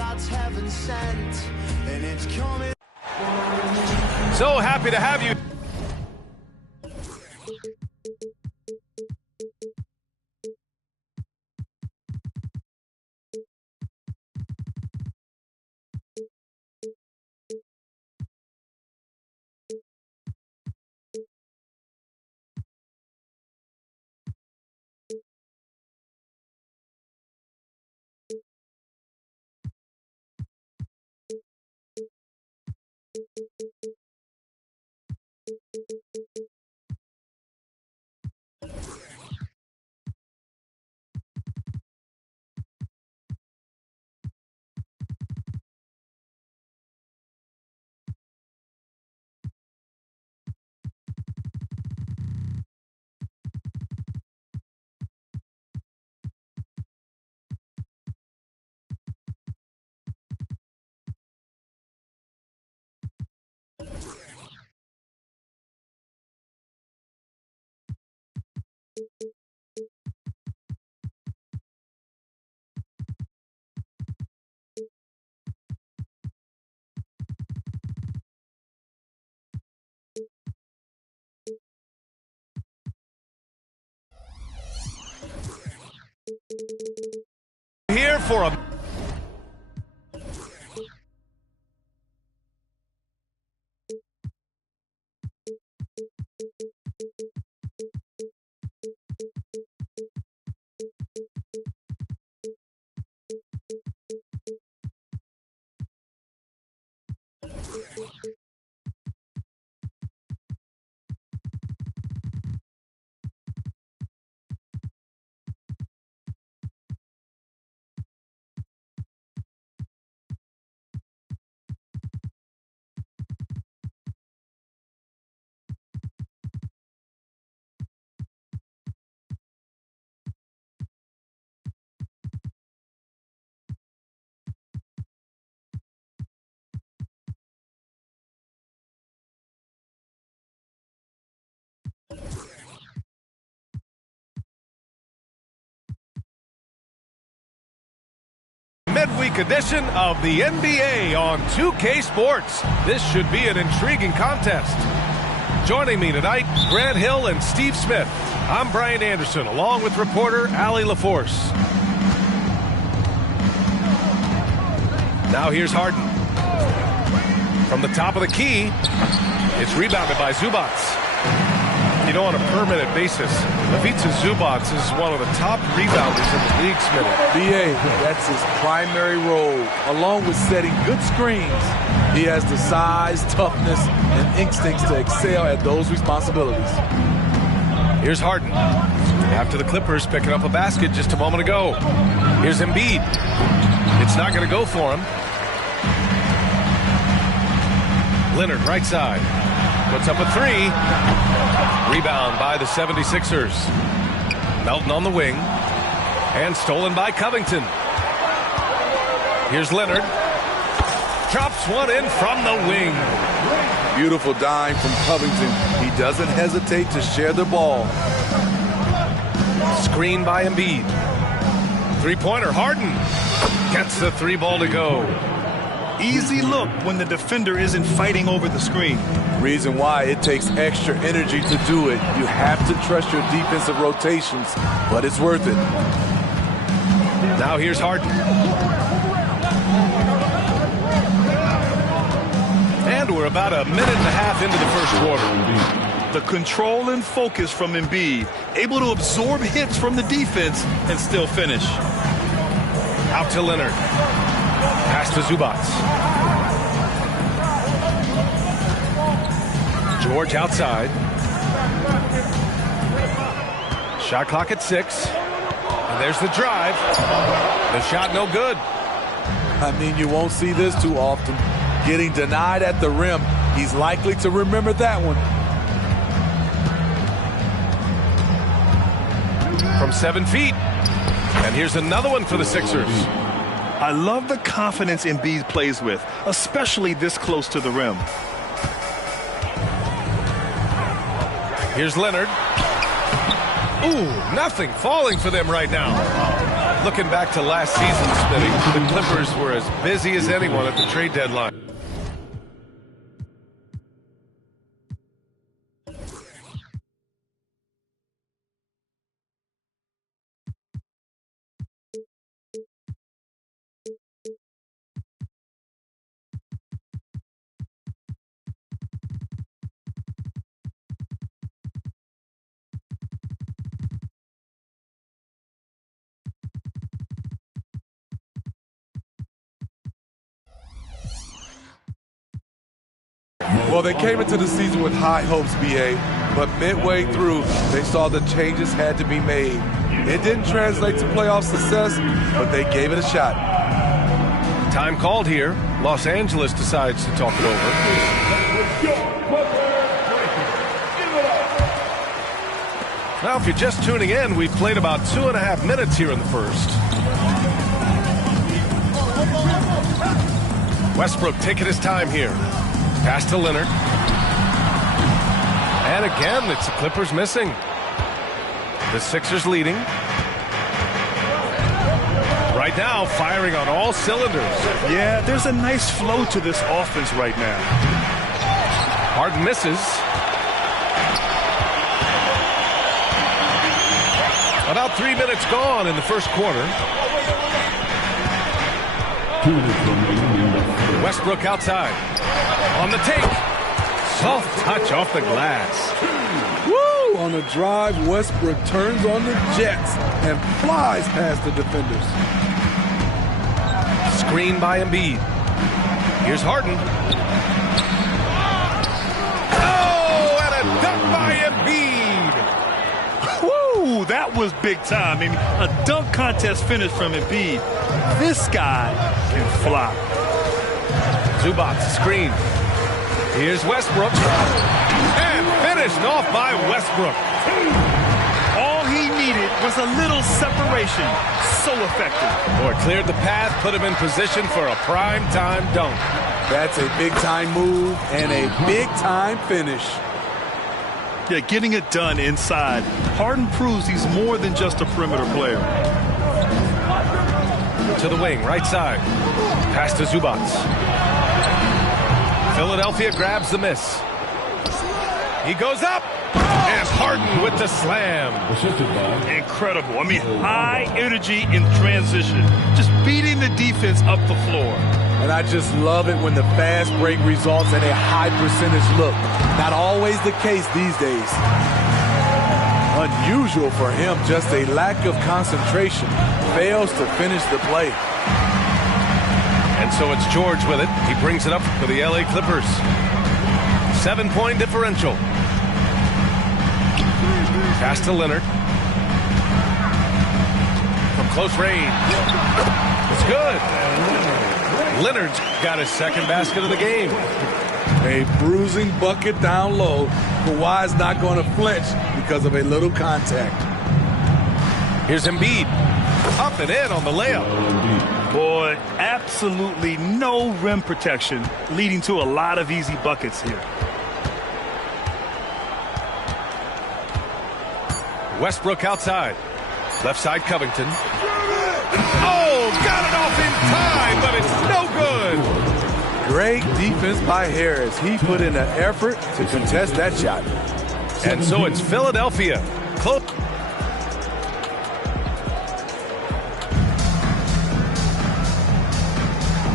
that's heaven sent, and it's coming. So happy to have you. Here for a midweek edition of the NBA on 2K Sports. This should be an intriguing contest. Joining me tonight, Grant Hill and Steve Smith. I'm Brian Anderson, along with reporter Allie LaForce. Now here's Harden. From the top of the key, it's rebounded by Zubac. You know, on a permanent basis, Ivica Zubac is one of the top rebounders in the league, Smith. BA, that's his primary role, along with setting good screens. He has the size, toughness, and instincts to excel at those responsibilities. Here's Harden. After the Clippers picking up a basket just a moment ago. Here's Embiid. It's not going to go for him. Leonard, right side. Puts up a three. Rebound by the 76ers. Melton on the wing. And stolen by Covington. Here's Leonard. Drops one in from the wing. Beautiful dime from Covington. He doesn't hesitate to share the ball. Screen by Embiid. Three-pointer, Harden. Gets the three ball to go. Easy look when the defender isn't fighting over the screen. Reason why it takes extra energy to do it. You have to trust your defensive rotations, but it's worth it. Now here's Harden. And we're about a minute and a half into the first quarter. The control and focus from Embiid, able to absorb hits from the defense and still finish. Out to Leonard. Pass to Zubac. George outside. Shot clock at 6. And there's the drive. The shot no good. I mean, you won't see this too often. Getting denied at the rim. He's likely to remember that one. From 7 feet. And here's another one for the Sixers. I love the confidence Embiid plays with, especially this close to the rim. Here's Leonard. Ooh, nothing falling for them right now. Looking back to last season, Smitty, the Clippers were as busy as anyone at the trade deadline. Well, they came into the season with high hopes, B.A., but midway through, they saw the changes had to be made. It didn't translate to playoff success, but they gave it a shot. Time called here. Los Angeles decides to talk it over. Now, if you're just tuning in, we've played about 2.5 minutes here in the first. Westbrook taking his time here. Pass to Leonard. And again, it's the Clippers missing. The Sixers leading. Right now, firing on all cylinders. Yeah, there's a nice flow to this offense right now. Harden misses. About 3 minutes gone in the first quarter. Westbrook outside. On the take. Soft touch off the glass. Woo! On a drive, Westbrook turns on the Jets and flies past the defenders. Screen by Embiid. Here's Harden. Oh, and a dunk by Embiid. Woo, that was big time. I mean, a dunk contest finish from Embiid. This guy can fly. Zubac screen. Here's Westbrook. And finished off by Westbrook. All he needed was a little separation. So effective. Boy, cleared the path, put him in position for a prime-time dunk. That's a big-time move and a big-time finish. Yeah, getting it done inside. Harden proves he's more than just a perimeter player. To the wing, right side. Pass to Zubac. Philadelphia grabs the miss. He goes up. And Harden with the slam. Incredible. I mean, high energy in transition. Just beating the defense up the floor. And I just love it when the fast break results in a high percentage look. Not always the case these days. Unusual for him, just a lack of concentration. Fails to finish the play. And so it's George with it. He brings it up for the LA Clippers. 7-point differential. Pass to Leonard. From close range. It's good. Leonard's got his second basket of the game. A bruising bucket down low. Kawhi's not going to flinch because of a little contact. Here's Embiid. Up and in on the layup. Boy, absolutely no rim protection, leading to a lot of easy buckets here. Westbrook outside. Left side Covington. Oh, got it off in time, but it's no good. Great defense by Harris. He put in an effort to contest that shot. And so it's Philadelphia. Close.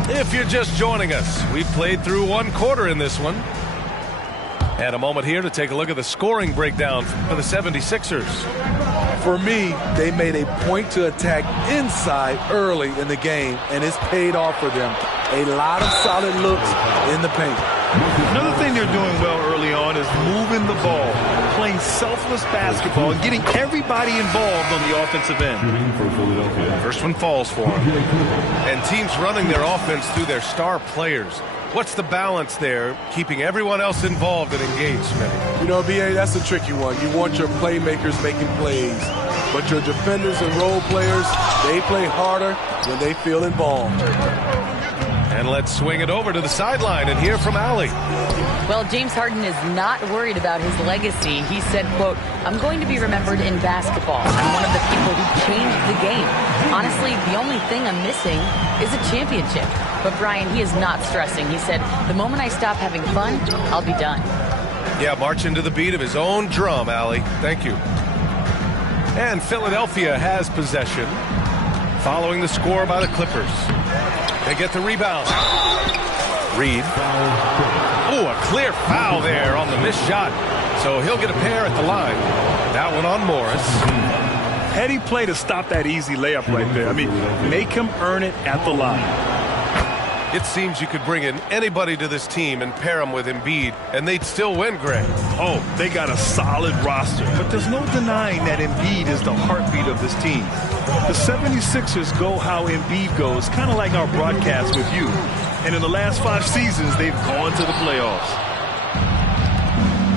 If you're just joining us, we've played through one quarter in this one. And a moment here to take a look at the scoring breakdown for the 76ers. For me, they made a point to attack inside early in the game, and it's paid off for them. A lot of solid looks in the paint. Another thing they're doing well early on is moving the ball, playing selfless basketball, and getting everybody involved on the offensive end. First one falls for them. And teams running their offense through their star players. What's the balance there, keeping everyone else involved and engaged, Smitty? You know, B.A., that's a tricky one. You want your playmakers making plays, but your defenders and role players, they play harder when they feel involved. And let's swing it over to the sideline and hear from Allie. Well, James Harden is not worried about his legacy. He said, quote, "I'm going to be remembered in basketball. I'm one of the people who changed the game. Honestly, the only thing I'm missing is a championship." But Brian, he is not stressing. He said, "The moment I stop having fun, I'll be done." Yeah, marching to the beat of his own drum, Allie. Thank you. And Philadelphia has possession, following the score by the Clippers. They get the rebound. Reed. Oh, a clear foul there on the missed shot. So he'll get a pair at the line. That one on Morris. Heady play to stop that easy layup right there. I mean, make him earn it at the line. It seems you could bring in anybody to this team and pair them with Embiid, and they'd still win, Greg. Oh, they got a solid roster, but there's no denying that Embiid is the heartbeat of this team. The 76ers go how Embiid goes, kind of like our broadcast with you. And in the last 5 seasons, they've gone to the playoffs.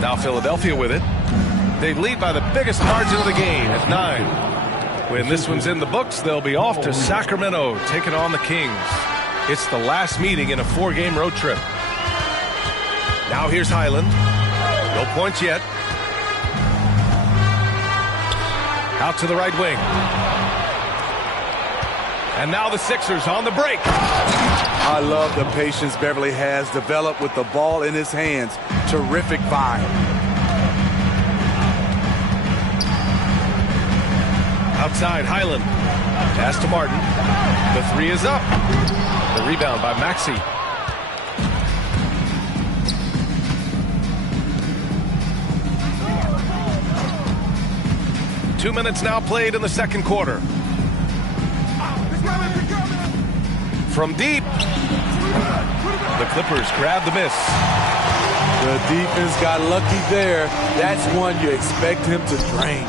Now Philadelphia with it. They lead by the biggest margin of the game at 9. When this one's in the books, they'll be off to Sacramento, taking on the Kings. It's the last meeting in a 4-game road trip. Now here's Highland. No points yet. Out to the right wing. And now the Sixers on the break. I love the patience Beverly has developed with the ball in his hands. Terrific vibe. Outside, Highland. Pass to Martin. The 3 is up. The rebound by Maxey. Two minutes now played in the second quarter. From deep, the Clippers grab the miss. The defense got lucky there. That's one you expect him to drain.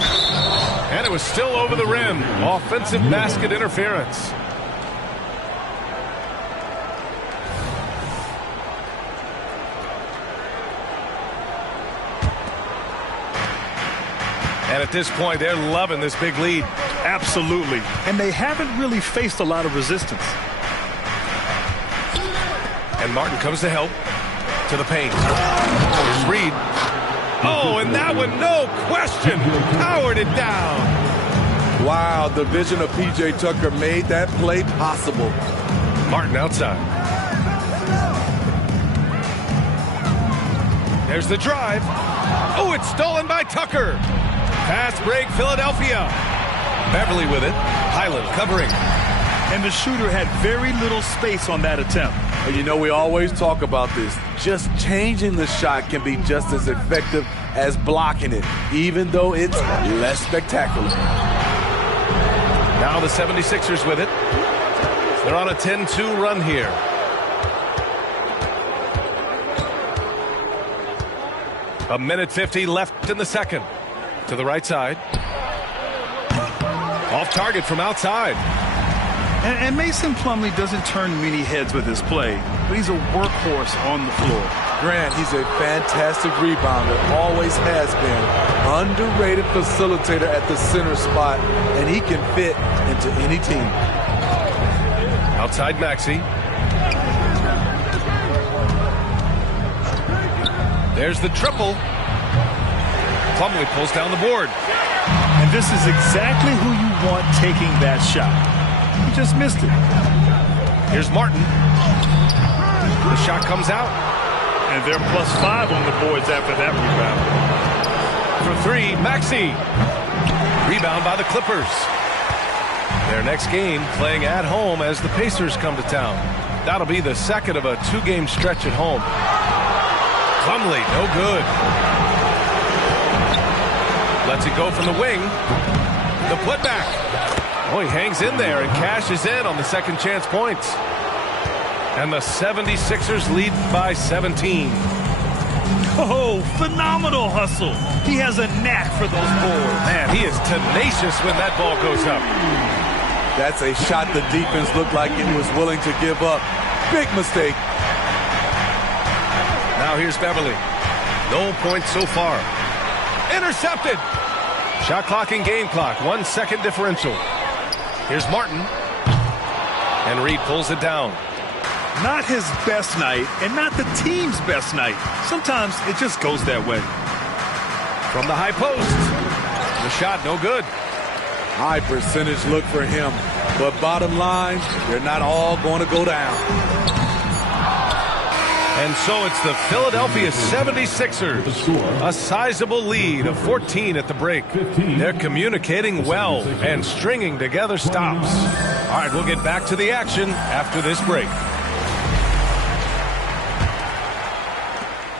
And it was still over the rim. Offensive basket interference. And at this point, they're loving this big lead. Absolutely. And they haven't really faced a lot of resistance. And Martin comes to help. To the paint. Here's Reed. Oh, and that one, no question, powered it down. Wow, the vision of P.J. Tucker made that play possible. Martin outside. There's the drive. Oh, it's stolen by Tucker. Fast break, Philadelphia. Beverly with it. Highland covering. And the shooter had very little space on that attempt. And you know, we always talk about this. Just changing the shot can be just as effective as blocking it, even though it's less spectacular. Now the 76ers with it. They're on a 10-2 run here. A minute 50 left in the second. To the right side. Off target from outside. And Mason Plumlee doesn't turn many heads with his play, but he's a workhorse on the floor. Grant, he's a fantastic rebounder, always has been. Underrated facilitator at the center spot, and he can fit into any team. Outside Maxey. There's the triple. Plumlee pulls down the board. And this is exactly who you want taking that shot. He just missed it. Here's Martin. The shot comes out. And they're +5 on the boards after that rebound. For 3, Maxey. Rebound by the Clippers. Their next game playing at home as the Pacers come to town. That'll be the second of a 2-game stretch at home. Plumlee, no good. Lets it go from the wing. The putback. Oh, he hangs in there and cashes in on the second chance points. And the 76ers lead by 17. Oh, phenomenal hustle. He has a knack for those boards. Man, he is tenacious when that ball goes up. That's a shot the defense looked like it was willing to give up. Big mistake. Now here's Beverly. No points so far. Intercepted. Shot clock and game clock. 1 second differential. Here's Martin. And Reed pulls it down. Not his best night and not the team's best night. Sometimes it just goes that way. From the high post. The shot no good. High percentage look for him. But bottom line, they're not all going to go down. And so it's the Philadelphia 76ers. A sizable lead of 14 at the break. They're communicating well and stringing together stops. All right, we'll get back to the action after this break.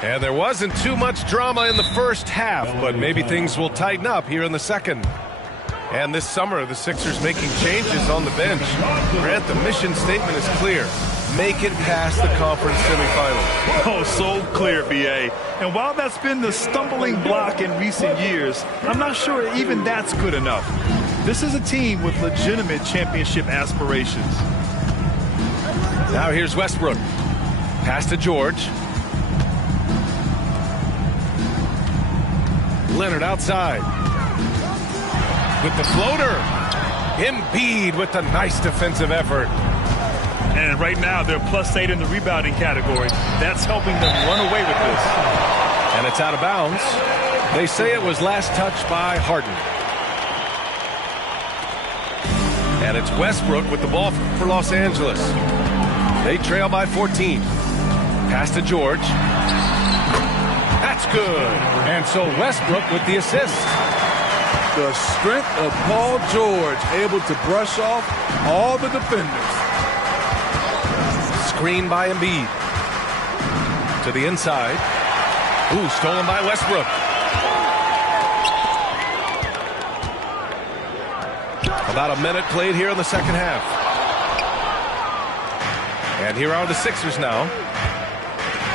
And there wasn't too much drama in the first half, but maybe things will tighten up here in the second. And this summer, the Sixers making changes on the bench. Grant, the mission statement is clear. Make it past the conference semifinals. Oh, so clear, B.A. And while that's been the stumbling block in recent years, I'm not sure even that's good enough. This is a team with legitimate championship aspirations. Now here's Westbrook. Pass to George. Leonard outside. With the floater. Embiid with the nice defensive effort. And right now, they're +8 in the rebounding category. That's helping them run away with this. And it's out of bounds. They say it was last touched by Harden. And it's Westbrook with the ball for Los Angeles. They trail by 14. Pass to George. That's good. And so Westbrook with the assist. The strength of Paul George, able to brush off all the defenders. Screen by Embiid. To the inside. Ooh, stolen by Westbrook. About a minute played here in the second half. And here are the Sixers now.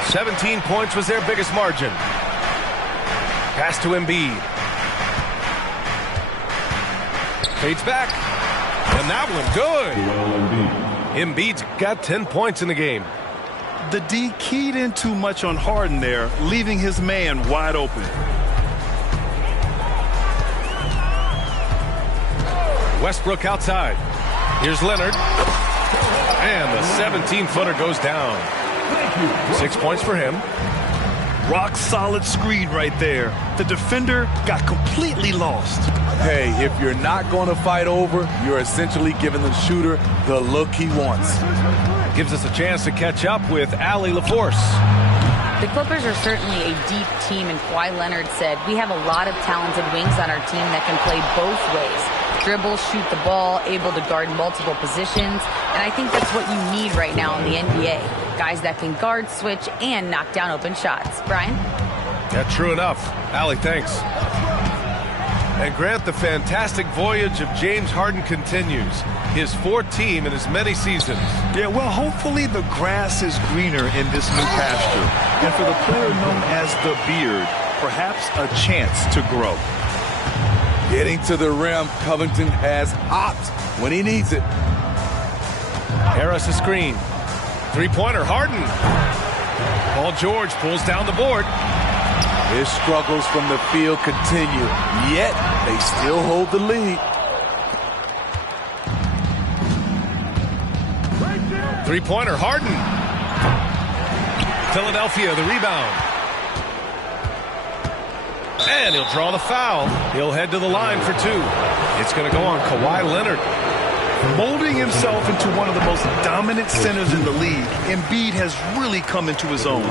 17 points was their biggest margin. Pass to Embiid. Fades back. And that one good. Embiid's got 10 points in the game. The D keyed in too much on Harden there, leaving his man wide open. Westbrook outside. Here's Leonard. And the 17-footer goes down. 6 points for him. Rock solid screen right there. The defender got completely lost. Hey, if you're not going to fight over, you're essentially giving the shooter the look he wants. Gives us a chance to catch up with Allie LaForce. The Clippers are certainly a deep team, and Kawhi Leonard said, we have a lot of talented wings on our team that can play both ways. Dribble, shoot the ball, able to guard multiple positions, and I think that's what you need right now in the NBA. Guys that can guard, switch, and knock down open shots. Brian? Yeah, true enough. Allie, thanks. And Grant, the fantastic voyage of James Harden continues. His fourth team in as many seasons. Yeah, well, hopefully the grass is greener in this new pasture. And for the player known as the Beard, perhaps a chance to grow. Getting to the rim, Covington has hopped when he needs it. Harris a screen. Three-pointer, Harden. Paul George pulls down the board. His struggles from the field continue, yet they still hold the lead. Three-pointer, Harden. Philadelphia, the rebound. And he'll draw the foul. He'll head to the line for two. It's going to go on Kawhi Leonard. Molding himself into one of the most dominant centers in the league, Embiid has really come into his own.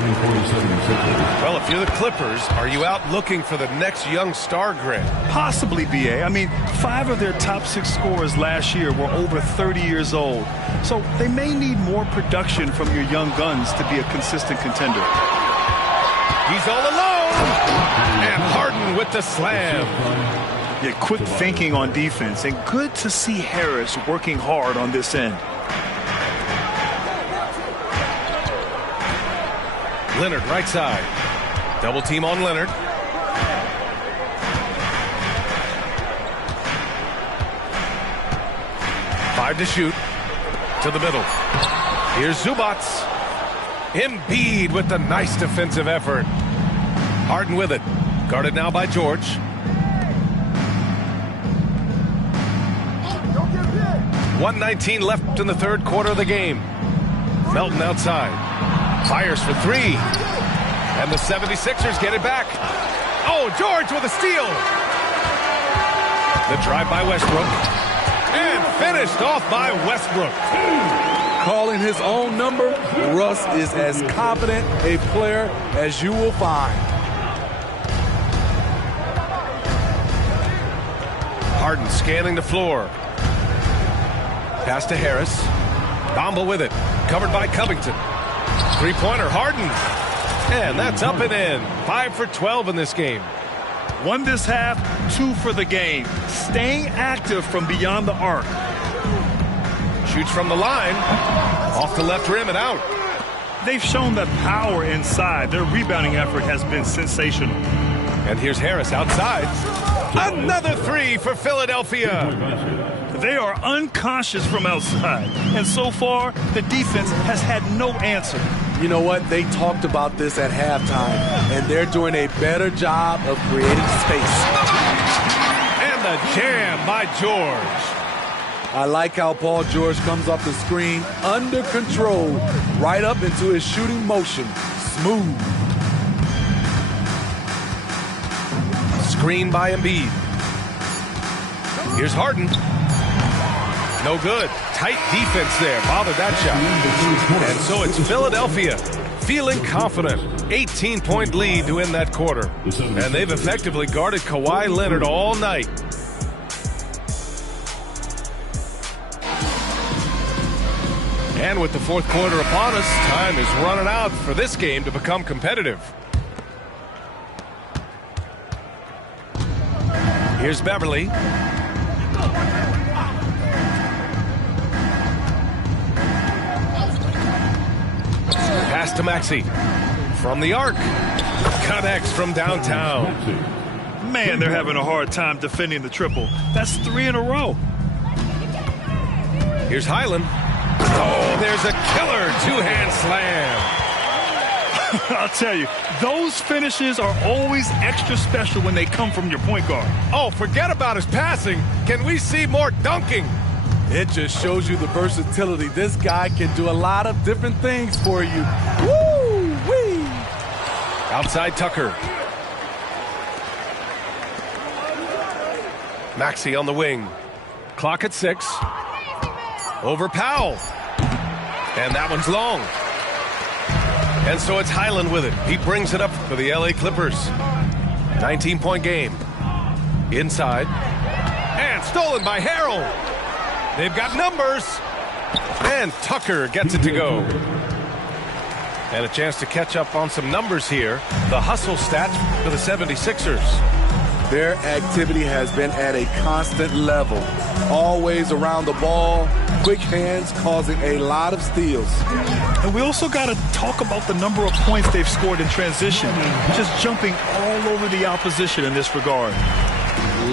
Well, if you're the Clippers, are you out looking for the next young star, Grant? Possibly, B.A. I mean, 5 of their top 6 scorers last year were over 30 years old. So they may need more production from your young guns to be a consistent contender. He's all alone. And Harden with the slam. Yeah, quick thinking on defense, and good to see Harris working hard on this end. Leonard right side. Double team on Leonard. Five to shoot. To the middle. Here's Zubac. Embiid with the nice defensive effort. Harden with it. Guarded now by George. .119 left in the third quarter of the game. Melton outside. Fires for three. And the 76ers get it back. Oh, George with a steal. The drive by Westbrook. And finished off by Westbrook. Calling his own number, Russ is as confident a player as you will find. Harden scanning the floor. Pass to Harris. Bamba with it. Covered by Covington. Three-pointer, Harden. And that's up and in. 5 for 12 in this game. 1 this half, 2 for the game. Staying active from beyond the arc. Shoots from the line. Off the left rim and out. They've shown the power inside. Their rebounding effort has been sensational. And here's Harris outside. Another three for Philadelphia. They are unconscious from outside. And so far, the defense has had no answer. You know what? They talked about this at halftime, and they're doing a better job of creating space. And the jam by George. I like how Paul George comes off the screen under control, right up into his shooting motion. Smooth. Screen by Embiid. Here's Harden. No good. Tight defense there. Bothered that shot. And so it's Philadelphia feeling confident. 18-point lead to end that quarter. And they've effectively guarded Kawhi Leonard all night. And with the fourth quarter upon us, time is running out for this game to become competitive. Here's Beverly. Pass to Maxey. From the arc. Connects from downtown. Man, they're having a hard time defending the triple. That's 3 in a row. Here's Highland. Oh, there's a killer two-hand slam. I'll tell you, those finishes are always extra special when they come from your point guard. Oh, forget about his passing. Can we see more dunking? It just shows you the versatility. This guy can do a lot of different things for you. Woo-wee! Outside Tucker. Maxey on the wing. Clock at 6. Over Powell. And that one's long. And so it's Highland with it. He brings it up for the LA Clippers. 19-point game. Inside. And stolen by Harrell. They've got numbers. And Tucker gets it to go. And a chance to catch up on some numbers here. The hustle stats for the 76ers. Their activity has been at a constant level. Always around the ball. Quick hands causing a lot of steals. And we also got to talk about the number of points they've scored in transition. Just jumping all over the opposition in this regard.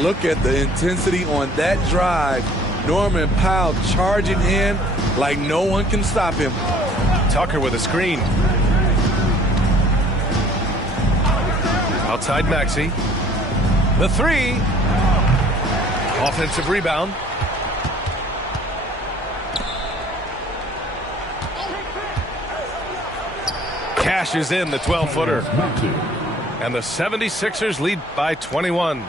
Look at the intensity on that drive. Norman Powell charging in like no one can stop him. Tucker with a screen. Outside Maxey. The three. Offensive rebound. Cashes in the 12-footer. And the 76ers lead by 21.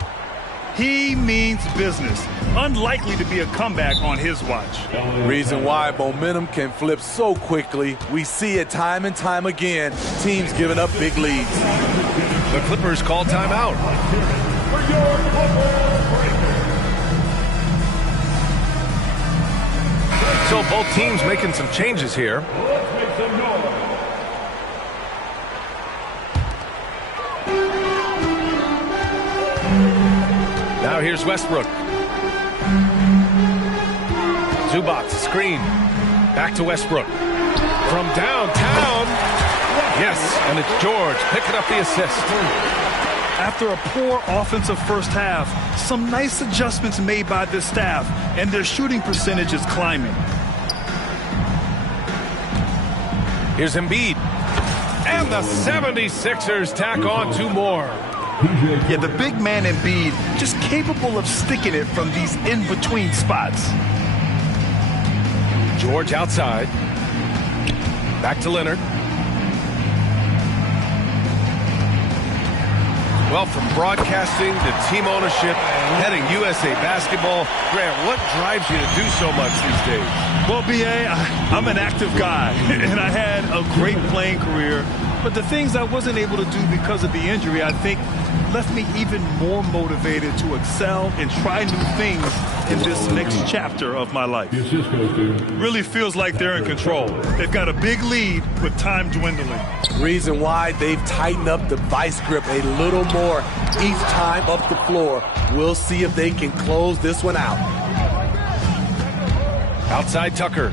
He means business. Unlikely to be a comeback on his watch. Reason why momentum can flip so quickly. We see it time and time again. Teams giving up big leads. The Clippers call timeout. So both teams making some changes here. Now here's Westbrook. Zubac, screen. Back to Westbrook. From downtown. Yes, and it's George picking up the assist. After a poor offensive first half, some nice adjustments made by this staff, and their shooting percentage is climbing. Here's Embiid. And the 76ers tack on 2 more. Yeah, the big man Embiid just capable of sticking it from these in-between spots. George outside. Back to Leonard. Well, from broadcasting to team ownership, heading USA Basketball, Grant, what drives you to do so much these days? Well, B.A., I'm an active guy, and I had a great playing career. But the things I wasn't able to do because of the injury, I think, left me even more motivated to excel and try new things in this next chapter of my life. Really feels like they're in control. They've got a big lead with time dwindling. Reason why they've tightened up the vice grip a little more each time up the floor. We'll see if they can close this one out. Outside Tucker.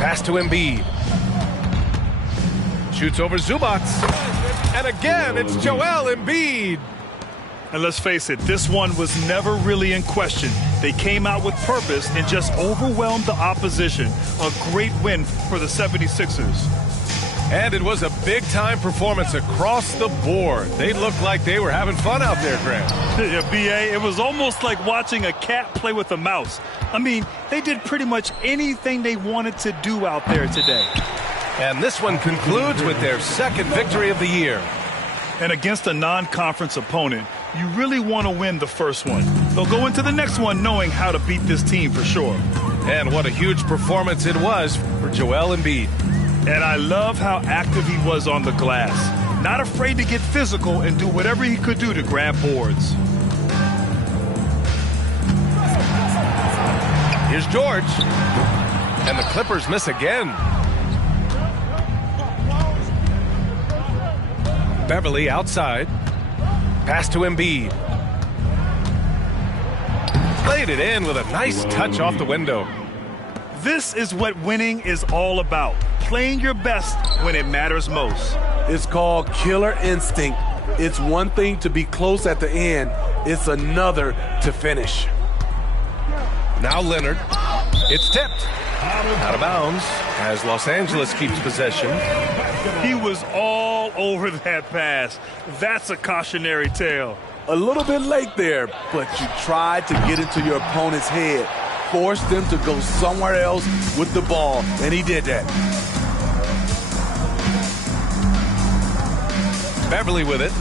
Pass to Embiid. Shoots over Zubac. And again, it's Joel Embiid. And let's face it, this one was never really in question. They came out with purpose and just overwhelmed the opposition. A great win for the 76ers. And it was a big-time performance across the board. They looked like they were having fun out there, Grant. Yeah, B.A., it was almost like watching a cat play with a mouse. I mean, they did pretty much anything they wanted to do out there today. And this one concludes with their second victory of the year. And against a non-conference opponent, you really want to win the first one. They'll go into the next one knowing how to beat this team for sure. And what a huge performance it was for Joel Embiid. And I love how active he was on the glass. Not afraid to get physical and do whatever he could do to grab boards. Here's George. And the Clippers miss again. Beverly outside. Pass to Embiid. Played it in with a nice touch off the window. This is what winning is all about. Playing your best when it matters most. It's called killer instinct. It's one thing to be close at the end. It's another to finish. Now Leonard. It's tipped. Out of bounds as Los Angeles keeps possession. He was all over that pass. That's a cautionary tale. A little bit late there, but you tried to get into your opponent's head. Force them to go somewhere else with the ball, and he did that. Beverly with it.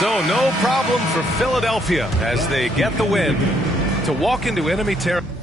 So no problem for Philadelphia as they get the win to walk into enemy territory.